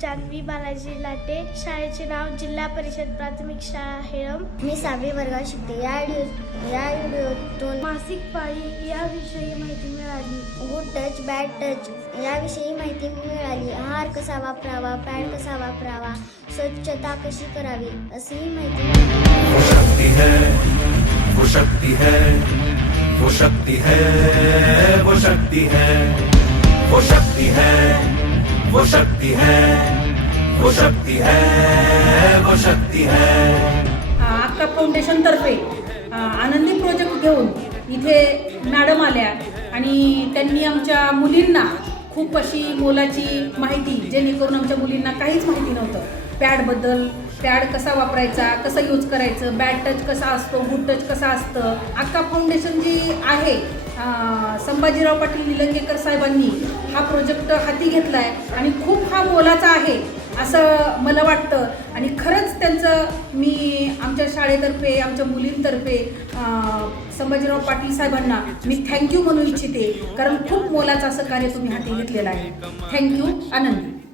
Janhvi Balaji latte, शाळेचे नाव जिल्हा परिषद प्राथमिक शाळा हेळम. मी सहावी वर्गात शिकते. या व्हिडिओ या व्हिडिओतून मासिक पाळी याविषयी माहिती मिळाली. गुड टच बॅड टच याविषयी माहिती मिळाली. आहार कसा वापरावा पॅड कसा वापरावा, स्वच्छता कशी करावी, अशीही माहिती वो वो शक्ति है वो शक्ति है वो शक्ति है. वो शक्ति है वो शक्ति है वो शक्ति है। अक्का फाउंडेशन तर्फे आनंदी प्रोजेक्ट घेऊन इथे मॅडम आल्या आणि त्यांनी आमच्या मुलींना खूप अशी मोलाची माहिती जेणेकरून आमच्या मुलींना काहीच माहिती नव्हतं. पॅडबद्दल पॅड कसा वापरायचा कसं यूज करायचं बॅड टच कसा असतो गुड टच कसा असतं अक्का फाउंडेशन जी आहे संभाजीराव पाटील निलंगेकर साहेबांनी हा प्रोजेक्ट हाती घेतला आहे आणि खूप हा मोलाचा आहे असं मला वाटतं. आणि खरंच त्यांचं मी आमच्या शाळेतर्फे आमच्या मुलींतर्फे संभाजीराव पाटील साहेबांना मी थँक्यू म्हणू इच्छिते. कारण खूप मोलाचं असं कार्य तुम्ही हाती घेतलेलं आहे. थँक्यू आनंदी.